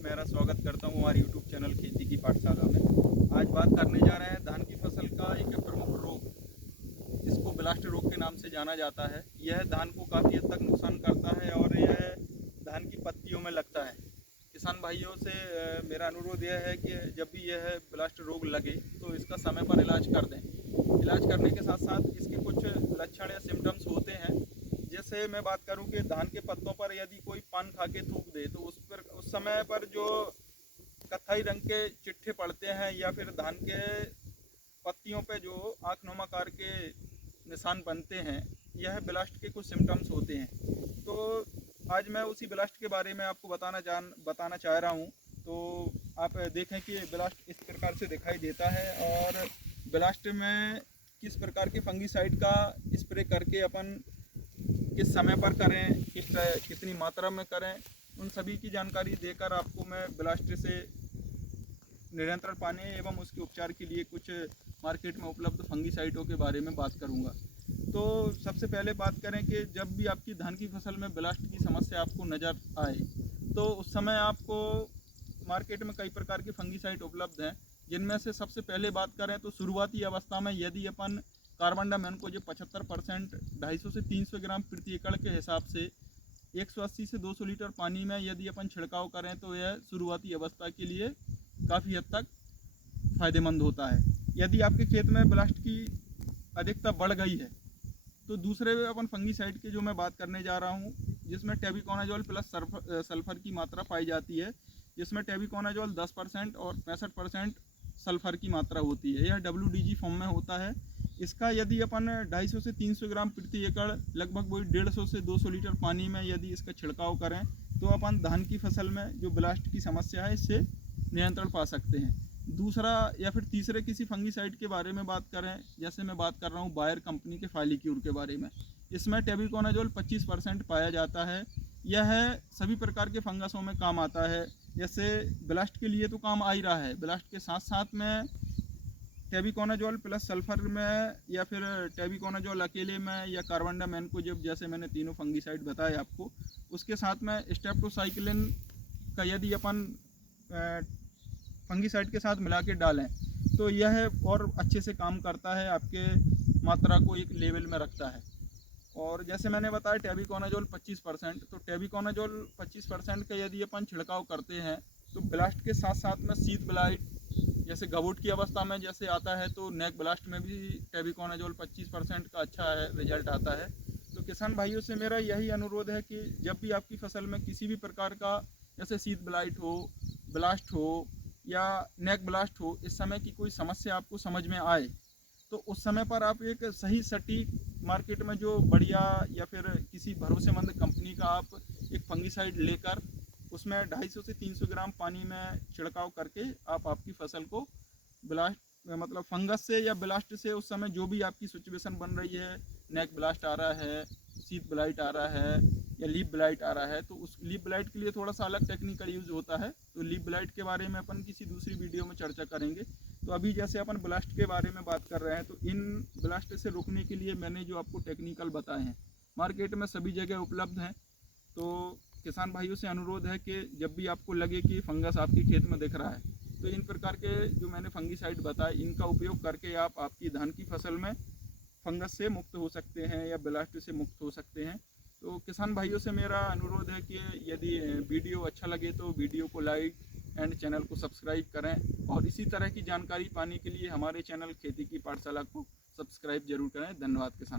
मेरा स्वागत करता हूँ हमारे यूट्यूब चैनल खेती की पाठशाला में। आज बात करने जा रहे हैं धान की फसल का एक प्रमुख रोग, जिसको ब्लास्ट रोग के नाम से जाना जाता है। यह धान को काफ़ी हद तक नुकसान करता है और यह धान की पत्तियों में लगता है। किसान भाइयों से मेरा अनुरोध यह है कि जब भी यह ब्लास्ट रोग लगे तो इसका समय पर इलाज कर दें। इलाज करने के साथ साथ इसके कुछ लक्षण या सिम्टम्स होते हैं। जैसे मैं बात करूं कि धान के पत्तों पर यदि कोई पान खा के थूक दे तो उस समय पर जो कत्थई रंग के चिट्ठे पड़ते हैं या फिर धान के पत्तियों पे जो आँखनुमा आकार के निशान बनते हैं, यह ब्लास्ट के कुछ सिम्टम्स होते हैं। तो आज मैं उसी ब्लास्ट के बारे में आपको बताना चाह रहा हूँ। तो आप देखें कि ब्लास्ट इस प्रकार से दिखाई देता है और ब्लास्ट में किस प्रकार के फंगीसाइड का स्प्रे करके अपन किस समय पर करें, कितनी मात्रा में करें, उन सभी की जानकारी देकर आपको मैं ब्लास्ट से नियंत्रण पाने एवं उसके उपचार के लिए कुछ मार्केट में उपलब्ध फंगीसाइडों के बारे में बात करूंगा। तो सबसे पहले बात करें कि जब भी आपकी धान की फसल में ब्लास्ट की समस्या आपको नज़र आए तो उस समय आपको मार्केट में कई प्रकार के फंगीसाइड उपलब्ध हैं, जिनमें से सबसे पहले बात करें तो शुरुआती अवस्था में यदि अपन कार्बनडामैन को जो 75% 250 से 300 ग्राम प्रति एकड़ के हिसाब से 180 से 200 लीटर पानी में यदि अपन छिड़काव करें तो यह शुरुआती अवस्था के लिए काफ़ी हद तक फ़ायदेमंद होता है। यदि आपके खेत में ब्लास्ट की अधिकता बढ़ गई है तो दूसरे अपन फंगीसाइड की जो मैं बात करने जा रहा हूँ, जिसमें टेबिकोनाजोल प्लस सल्फर की मात्रा पाई जाती है, जिसमें टेबिकोनाजोल 10% और 65% सल्फर की मात्रा होती है। यह WDG फॉर्म में होता है। इसका यदि अपन 250 से 300 ग्राम प्रति एकड़ लगभग वही 150 से 200 लीटर पानी में यदि इसका छिड़काव करें तो अपन धान की फसल में जो ब्लास्ट की समस्या है इससे नियंत्रण पा सकते हैं। दूसरा या फिर तीसरे किसी फंगीसाइड के बारे में बात करें, जैसे मैं बात कर रहा हूँ बायर कंपनी के फाइलिक्यूर के बारे में, इसमें टेबिकोनाजोल 25% पाया जाता है। यह सभी प्रकार के फंगसों में काम आता है। जैसे ब्लास्ट के लिए तो काम आ ही रहा है, ब्लास्ट के साथ साथ में टेबिकोनाजोल प्लस सल्फर में या फिर टेबिकोनाजोल अकेले में या कार्बनडामैन को जब जैसे मैंने तीनों फंगीसाइड बताए आपको, उसके साथ में स्टेप्टोसाइक्लिन का यदि अपन फंगीसाइड के साथ मिला के डालें तो यह और अच्छे से काम करता है, आपके मात्रा को एक लेवल में रखता है। और जैसे मैंने बताया टेबिकोनाजोल 25%, तो टेबिकोनाजोल 25% का यदि अपन छिड़काव करते हैं तो ब्लास्ट के साथ साथ में शीत ब्लाइट जैसे गबूट की अवस्था में जैसे आता है, तो नेक ब्लास्ट में भी टेबिकोनाजोल 25% का अच्छा है रिजल्ट आता है। तो किसान भाइयों से मेरा यही अनुरोध है कि जब भी आपकी फसल में किसी भी प्रकार का जैसे शीत ब्लाइट हो, ब्लास्ट हो या नेक ब्लास्ट हो, इस समय की कोई समस्या आपको समझ में आए तो उस समय पर आप एक सही सटीक मार्केट में जो बढ़िया या फिर किसी भरोसेमंद कंपनी का आप एक फंगीसाइड लेकर उसमें 250 से 300 ग्राम पानी में छिड़काव करके आप आपकी फसल को ब्लास्ट मतलब फंगस से या ब्लास्ट से उस समय जो भी आपकी सिचुएशन बन रही है, नेक ब्लास्ट आ रहा है, शीत ब्लाइट आ रहा है या लीफ ब्लाइट आ रहा है, तो उस लीफ ब्लाइट के लिए थोड़ा सा अलग टेक्निकल यूज़ होता है। तो लीफ ब्लाइट के बारे में अपन किसी दूसरी वीडियो में चर्चा करेंगे। तो अभी जैसे अपन ब्लास्ट के बारे में बात कर रहे हैं, तो इन ब्लास्ट से रोकने के लिए मैंने जो आपको टेक्निकल बताए हैं मार्केट में सभी जगह उपलब्ध हैं। तो किसान भाइयों से अनुरोध है कि जब भी आपको लगे कि फंगस आपके खेत में दिख रहा है तो इन प्रकार के जो मैंने फंगीसाइड बताए इनका उपयोग करके आप आपकी धान की फसल में फंगस से मुक्त हो सकते हैं या ब्लास्ट से मुक्त हो सकते हैं। तो किसान भाइयों से मेरा अनुरोध है कि यदि वीडियो अच्छा लगे तो वीडियो को लाइक एंड चैनल को सब्सक्राइब करें और इसी तरह की जानकारी पाने के लिए हमारे चैनल खेती की पाठशाला को सब्सक्राइब जरूर करें। धन्यवाद किसान।